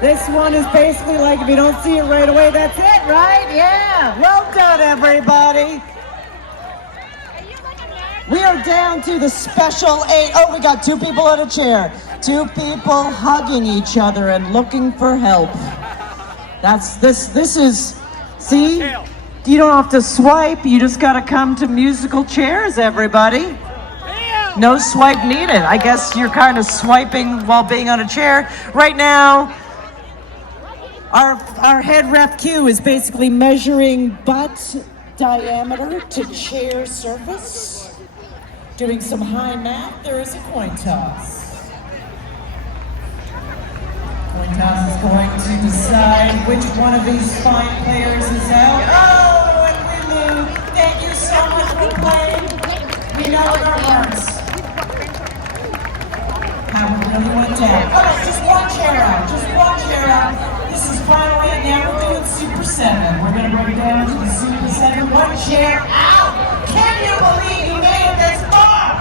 This one is basically like, if you don't see it right away, that's it, right? Yeah. Well done, everybody. We are down to the special 8. Oh, we got 2 people on a chair. 2 people hugging each other and looking for help. This is, see? You don't have to swipe, you just gotta come to musical chairs, everybody. No swipe needed. I guess you're kind of swiping while being on a chair. Right now, our head ref Q is basically measuring butt diameter to chair surface. Doing some high math, there is a coin toss. Coin toss is going to decide which one of these fine players is out. Oh, and we lose. Thank you so much for playing. We know in our hearts how it really went down. All right, just one chair out. Just one chair out. This is final 8. Now we're doing Super 7. We're going to bring it down to the Super 7. One chair out. Can you believe you made it this far?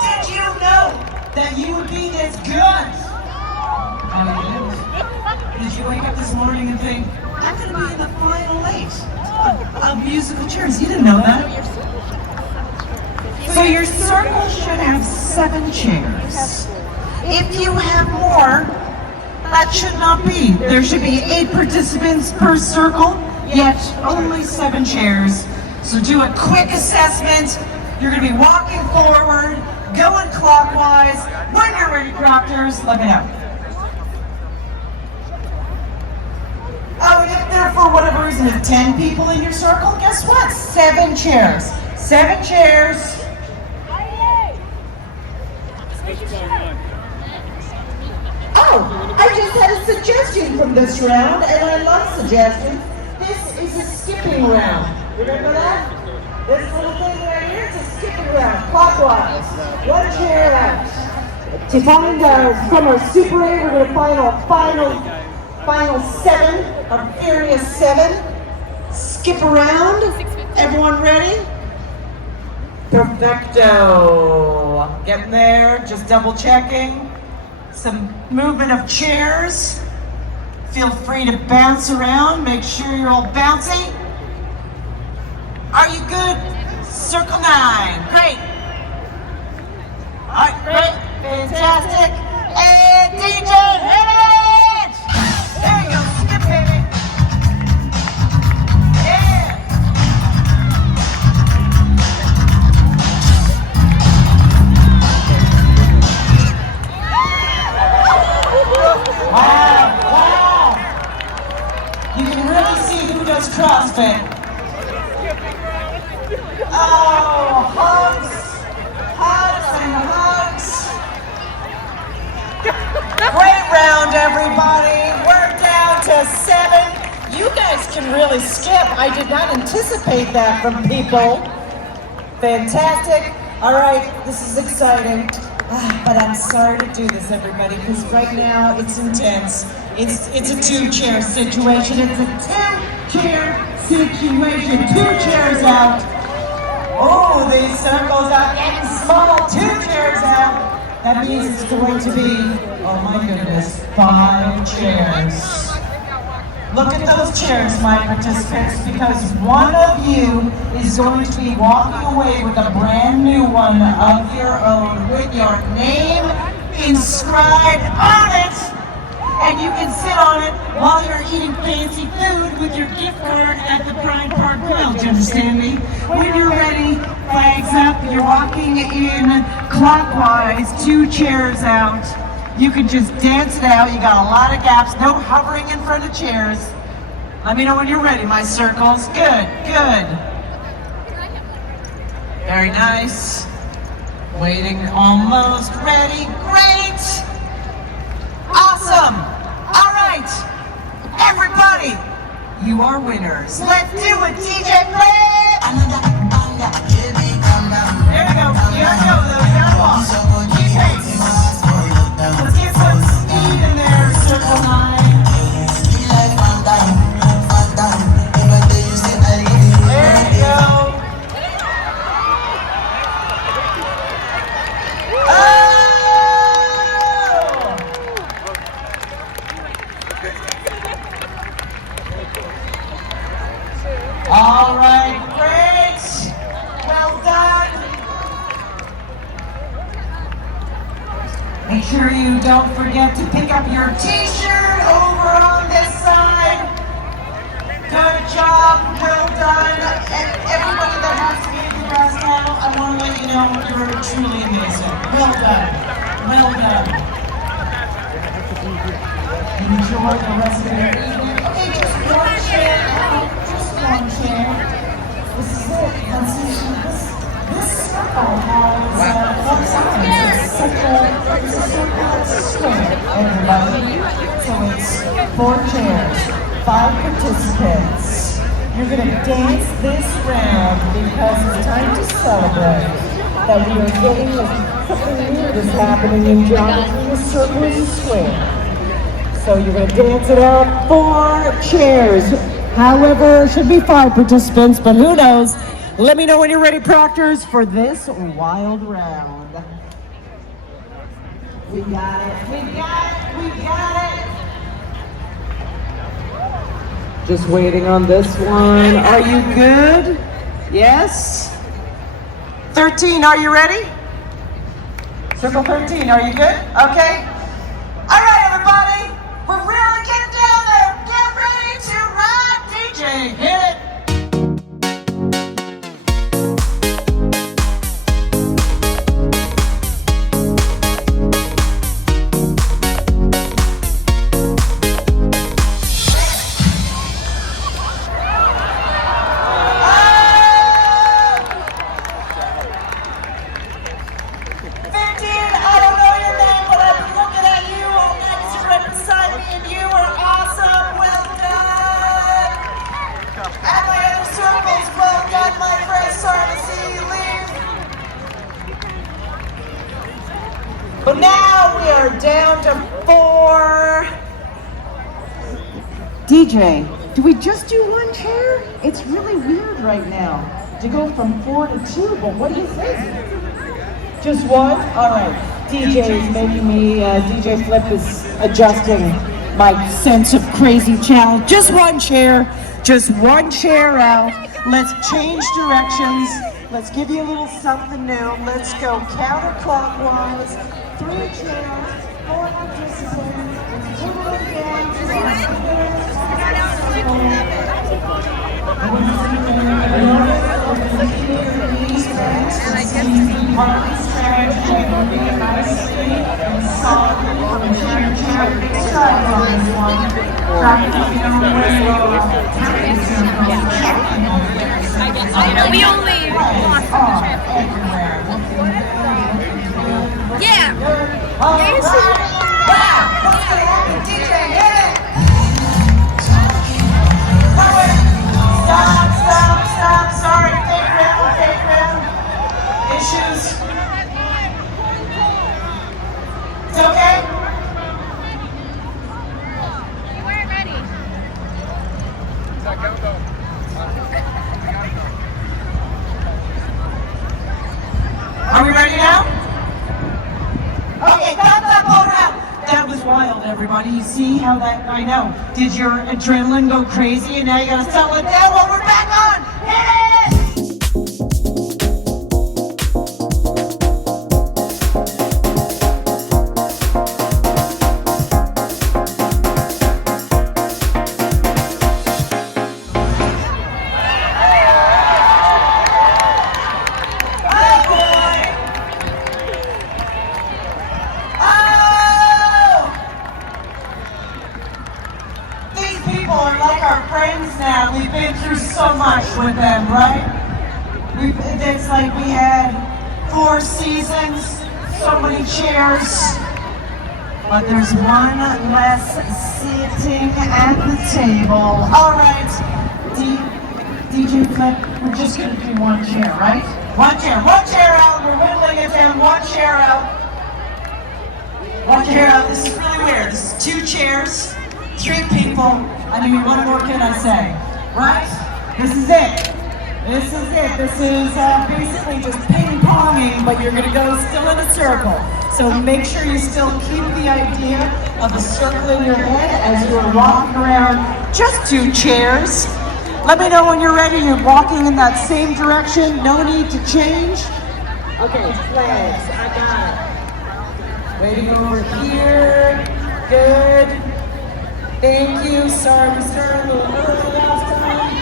Did you know that you would be this good? I mean, did you wake up this morning and think, I'm going to be in the final 8 of musical chairs? You didn't know that. So your circle should have 7 chairs. If you have more, that should not be. There should be 8 participants per circle, yet only 7 chairs. So do a quick assessment. You're going to be walking forward, going clockwise. When you're ready, proctors, let me know. Oh, if there for whatever reason is 10 people in your circle, guess what? 7 chairs. 7 chairs. Oh, I just had a suggestion from this round, and I love suggestions. This is a skipping round. Remember that? This little thing right here is a skipping round, clockwise. One chair out. To find from our Super 8, we're going to find our final 7, our furious 7. Skip around. Everyone ready? Perfecto. Getting there, just double checking. Some movement of chairs. Feel free to bounce around. Make sure you're all bouncy. Are you good? Circle 9. Great. All right, great. Fantastic. And DJ, hit it! There you go. Skip, baby. Yeah. Wow. You can really see who does CrossFit. Oh, hugs and hugs. Great round, everybody. We're down to 7. You guys can really skip. I did not anticipate that from people. Fantastic. All right, this is exciting. But I'm sorry to do this, everybody, because right now it's intense. It's a 2-chair situation. It's a 2-chair situation. 2 chairs out. Oh, these circles are getting small. 2 chairs out. That means it's going to be, oh my goodness, 5 chairs. Look at those chairs, my participants, because one of you is going to be walking away with a brand new one of your own with your name inscribed on it. And you can sit on it while you're eating fancy food with your gift card at the Bryant Park Grill. Do you understand me? When you're ready, flags up, you're walking in clockwise, 2 chairs out. You can just dance it out. You got a lot of gaps, no hovering in front of chairs. Let me know when you're ready, my circles. Good, good. Very nice. Waiting, almost ready. Great. Awesome. All right. Everybody, you are winners. Let's do it, DJ Fred. There we go. You gotta go, though. You gotta walk. Keep pace. Let's get some speed in there, circle 9. There you go. Oh! sure you don't forget to pick up your t-shirt over on this side. Good job, well done. And everybody that has to be in the grass now, I want to let you know you're truly amazing. Well done. Well done. Enjoy the rest of your evening. Okay, just one chair out. Just one chair. This is it. This circle has four sides. It's a circle square, everybody. So it's 4 chairs, 5 participants. You're going to dance this round because it's time to celebrate that we are getting something weird is happening in geometry. The circle is a square. So you're going to dance it out 4 chairs. However, it should be 5 participants, but who knows? Let me know when you're ready, proctors, for this wild round. We got it, we got it, we got it. Just waiting on this one. Are you good? Yes? 13, are you ready? Circle 13, are you good? Okay. All right, everybody. We're really getting down there. Get ready to ride, DJ. Hit it. But now we are down to 4. DJ, do we just do 1 chair? It's really weird right now to go from 4 to 2, but what do you think? Just 1? All right. DJ is making me, DJ Flip is adjusting my sense of crazy challenge. Just 1 chair. Just 1 chair out. Let's change directions. Let's give you a little something new. Let's go counterclockwise. 3 chairs, 4 participants. It's totally again. We only lost the trip. Yeah. What's gonna happen, DJ? Hit it! Stop. Sorry, fake round. Issues. It's okay? You weren't ready. Are we ready now? Okay, thumbs up all around. That was wild, everybody. You see how that, I know. Did your adrenaline go crazy and now you gotta settle it down while we're back on? Hit it! Now we've been through so much with them, right? It's like we had 4 seasons, so many chairs, but there's 1 less sitting at the table. All right, DJ Flip, we're just gonna do 1 chair, right? 1 chair out. We're whittling it down. 1 chair out. 1 chair out. This is really weird. This is 2 chairs, 3 people. I mean, what more can I say, right? This is it. This is basically just ping-ponging, but you're gonna go still in a circle. So make sure you still keep the idea of a circle in your head as you're walking around. Just 2 chairs. Let me know when you're ready. You're walking in that same direction. No need to change. Okay, flags, I got it. Waiting over here. Good. Thank you. Sorry we started a little early last time.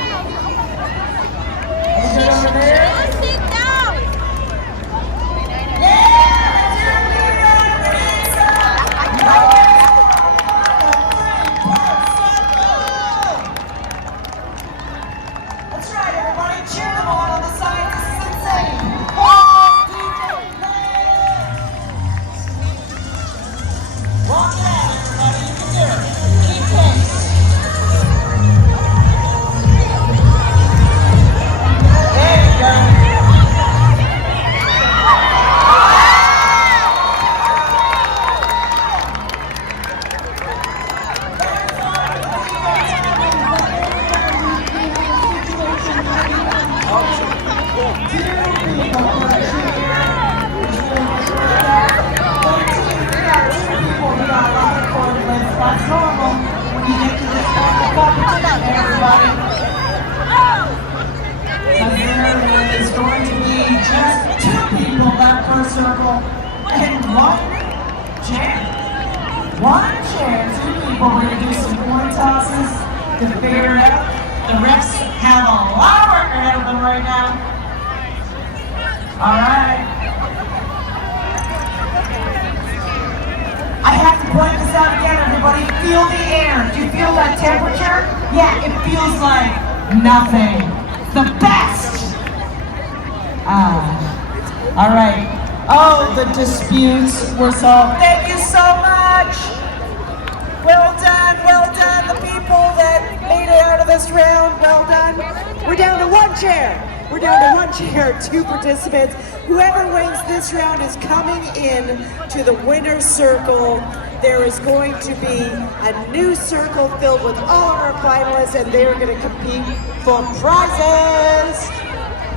Is it over there? Sit down. That's right, everybody. Cheer them on the side. This is insane. Walk it out, everybody. You can do it. Keep pace. There you go. That's normal when you get to this kind of competition, everybody. Because there is going to be just 2 people left per circle and 1 chair. 1 chair, 2 people. We're going to do some coin tosses to figure it out. The refs have a lot of work ahead of them right now. All right. I have to point this out again, everybody. Feel the air. Do you feel that temperature? Yeah, it feels like nothing. The best. All right. Oh, the disputes were solved. Thank you so much. Well done, the people that made it out of this round. Well done. We're down to 1 chair. We're down to 1 chair, 2 participants. Whoever wins this round is coming in to the winner's circle. There is going to be a new circle filled with all of our finalists, and they're going to compete for prizes.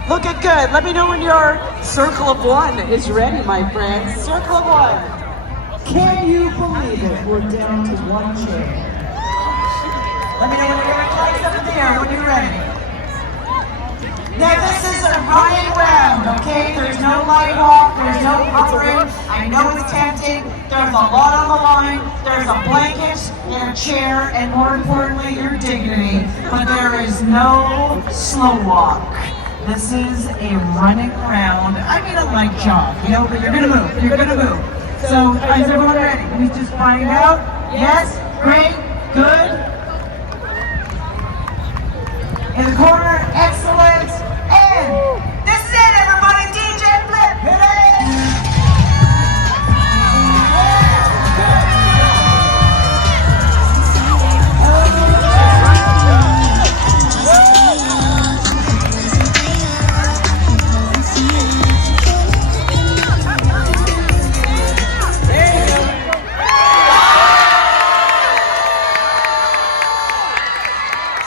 Looking good. Let me know when your circle of 1 is ready, my friends. Circle of 1. Can you believe it? We're down to 1 chair. Let me know when you're ready. Up in the air when you're ready. Now this is a running round, okay? There's no light walk, there's no hovering. I know it's tempting. There's a lot on the line. There's a blanket and a chair, and more importantly, your dignity. But there is no slow walk. This is a running round. I mean a light jog, you know, but you're gonna move. You're gonna move. So is everyone ready? Let me just find out. Yes? Great? Good? In the corner, excellent. And this is it, everybody. DJ Flip, hit it!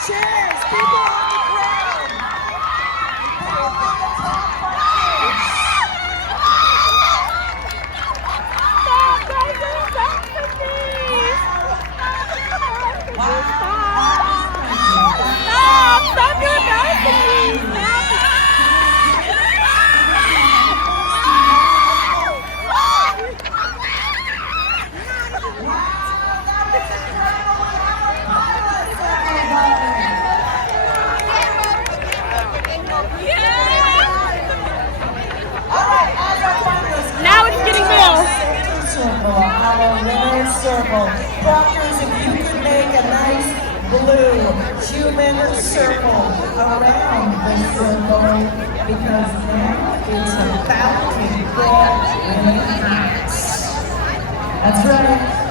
Cheers, people on the ground. People on the top five. Now it's getting real. Circle, our winner's circle. Proctors, if you could make a nice blue human circle around the circle, because now it's about to get really hot. That's right.